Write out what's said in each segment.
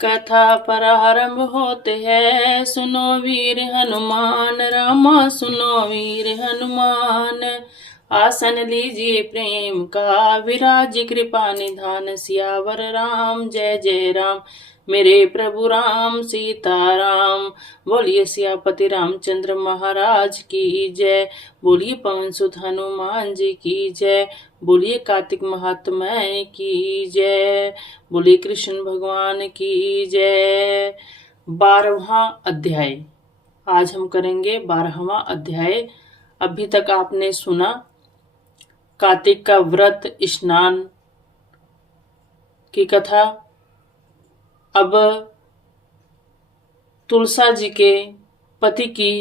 कथा प्रारंभ होते है, सुनो वीर हनुमान रामा, सुनो वीर हनुमान। आसन लीजिए प्रेम का, विराज कृपा निधान, सियावर राम जय जय राम, मेरे प्रभु राम सीताराम। बोलिए सियापति रामचंद्र महाराज की जय, बोलिए पवन सुत हनुमान जी की जय, बोलिए कार्तिक महात्म्य की जय, बोलिए कृष्ण भगवान की जय। 12वां अध्याय आज हम करेंगे। 12वां अध्याय अभी तक आपने सुना कार्तिक का व्रत स्नान की कथा। अब तुलसा जी के पति की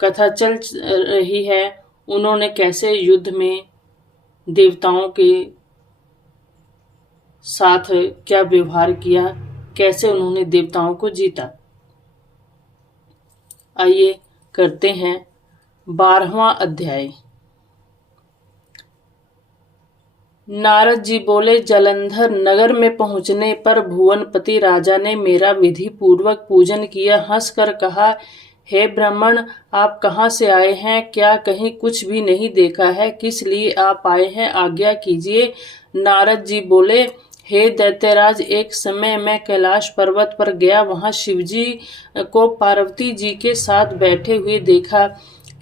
कथा चल रही है। उन्होंने कैसे युद्ध में देवताओं के साथ क्या व्यवहार किया, कैसे उन्होंने देवताओं को जीता। आइए करते हैं 12वां अध्याय। नारद जी बोले, जालंधर नगर में पहुंचने पर भुवनपति राजा ने मेरा विधि पूर्वक पूजन किया। हंसकर कहा, हे ब्राह्मण, आप कहाँ से आए हैं? क्या कहीं कुछ भी नहीं देखा है? किस लिए आप आए हैं? आज्ञा कीजिए। नारद जी बोले, हे दैत्यराज, एक समय मैं कैलाश पर्वत पर गया। वहां शिवजी को पार्वती जी के साथ बैठे हुए देखा।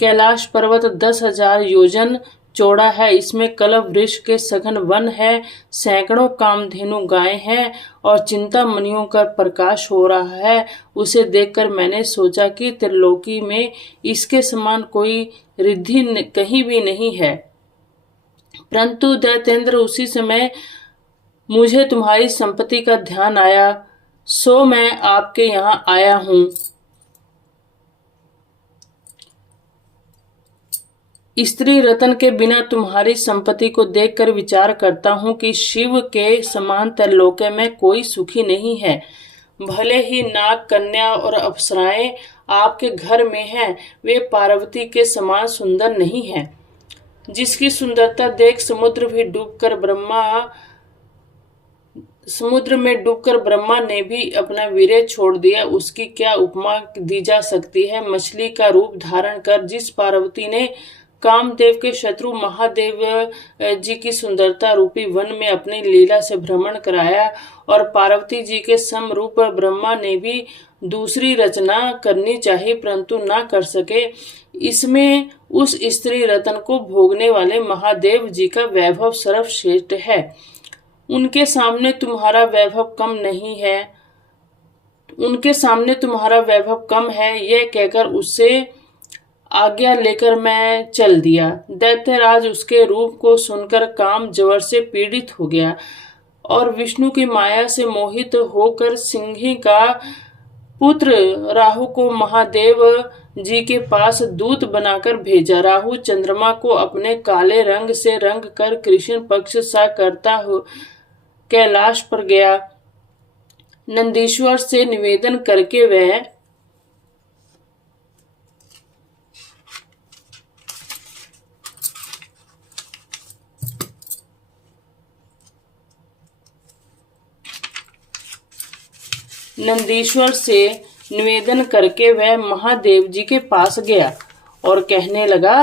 कैलाश पर्वत 10,000 योजन चौड़ा है। इसमें कलव वृक्ष के सघन वन है, सैकड़ों कामधेनु गाय हैं और चिंतामणियों का प्रकाश हो रहा है। उसे देखकर मैंने सोचा कि त्रिलोकी में इसके समान कोई रिद्धि कहीं भी नहीं है। परंतु दैत्येंद्र, उसी समय मुझे तुम्हारी संपत्ति का ध्यान आया, सो मैं आपके यहाँ आया हूँ। स्त्री रतन के बिना तुम्हारी संपत्ति को देखकर विचार करता हूँ कि शिव के समान त्रिलोक में कोई सुखी नहीं है। भले ही नाग, कन्या और अप्सराएं आपके घर में हैं, वे पार्वती के समान सुंदर नहीं हैं। जिसकी सुंदरता देख समुद्र में डूबकर ब्रह्मा ने भी अपना वीर्य छोड़ दिया। उसकी क्या उपमा दी जा सकती है? मछली का रूप धारण कर जिस पार्वती ने कामदेव के शत्रु महादेव जी की सुंदरता रूपी वन में अपनी लीला से भ्रमण कराया, और पार्वती जी के समरूप ब्रह्मा ने भी दूसरी रचना करनी चाहिए परंतु ना कर सके। इसमें उस स्त्री रतन को भोगने वाले महादेव जी का वैभव सर्वश्रेष्ठ है। उनके सामने तुम्हारा वैभव कम है। यह कहकर उससे आज्ञा लेकर मैं चल दिया। दैत्यराज उसके रूप को सुनकर काम ज्वर से पीड़ित हो गया और विष्णु की माया से मोहित होकर सिंही का पुत्र राहु को महादेव जी के पास दूत बनाकर भेजा। राहु चंद्रमा को अपने काले रंग से रंग कर कृष्ण पक्ष सा करता हो कैलाश पर गया। नंदीश्वर से निवेदन करके वह महादेव जी के पास गया और कहने लगा,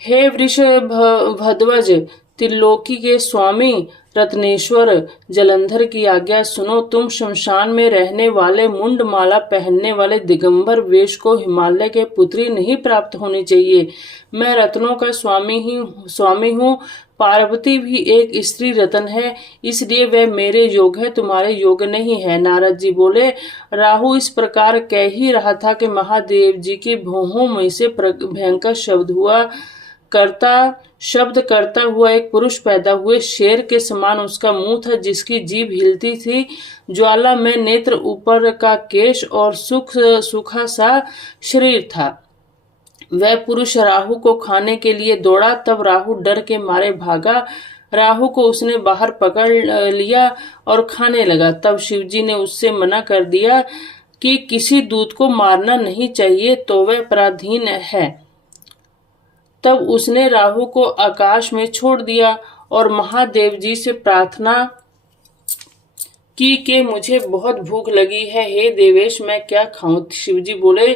हे वृषभध्वज, त्रिलोकी के स्वामी रत्नेश्वर, जालंधर की आज्ञा सुनो। तुम शमशान में रहने वाले, मुंड माला पहनने वाले दिगंबर वेश को हिमालय के पुत्री नहीं प्राप्त होनी चाहिए। मैं रत्नों का स्वामी हूँ। पार्वती भी एक स्त्री रतन है, इसलिए वह मेरे योग है, तुम्हारे योग नहीं है। नारद जी बोले, राहु इस प्रकार कह ही रहा था कि महादेव जी की भौहों में से भयंकर शब्द करता हुआ एक पुरुष पैदा हुए। शेर के समान उसका मुंह था, जिसकी जीभ हिलती थी। ज्वाला में नेत्र, ऊपर का केश और सूखा सा शरीर था। वह पुरुष राहु को खाने के लिए दौड़ा, तब राहु डर के मारे भागा। राहु को उसने बाहर पकड़ लिया और खाने लगा। तब शिवजी ने उससे मना कर दिया कि किसी दूत को मारना नहीं चाहिए, तो वह पराधीन है। तब उसने राहु को आकाश में छोड़ दिया और महादेव जी से प्रार्थना की कि मुझे बहुत भूख लगी है, हे देवेश मैं क्या खाऊं। शिवजी बोले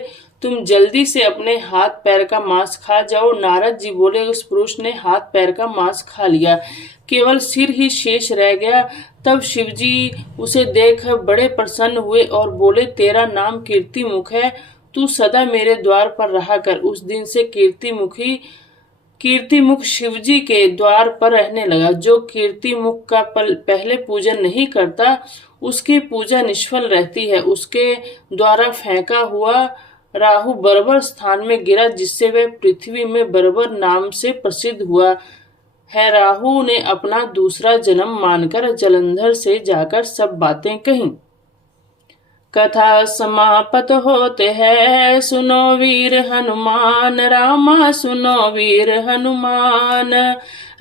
तुम जल्दी से अपने हाथ पैर का मांस खा जाओ। नारद जी बोले उस पुरुष ने हाथ पैर का मांस खा लिया, केवल सिर ही शेष रह गया। तब शिवजी उसे देख बड़े प्रसन्न हुए और बोले तेरा नाम कीर्तिमुख है, तू सदा मेरे द्वार पर रहा कर। उस दिन से कीर्तिमुख शिवजी के द्वार पर रहने लगा। जो कीर्तिमुख का पहले पूजन नहीं करता उसकी पूजा निष्फल रहती है। उसके द्वारा फेंका हुआ राहु बर्बर स्थान में गिरा, जिससे वह पृथ्वी में बर्बर नाम से प्रसिद्ध हुआ है। राहु ने अपना दूसरा जन्म मानकर जलंधर से जाकर सब बातें कहीं। कथा समाप्त होते है, सुनो वीर हनुमान, रामा सुनो वीर हनुमान।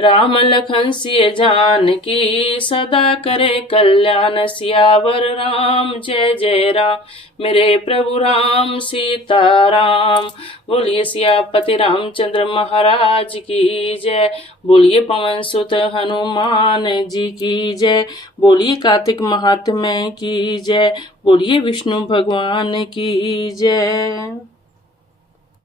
राम लखन सिय जान की, सदा करे कल्याण। सियावर राम जय जय राम, मेरे प्रभु राम सीताराम। बोलिए सियापति रामचंद्र महाराज की जय। बोलिए पवन सुत हनुमान जी की जय। बोलिए कार्तिक महात्म्य की जय। बोलिए विष्णु भगवान की जय।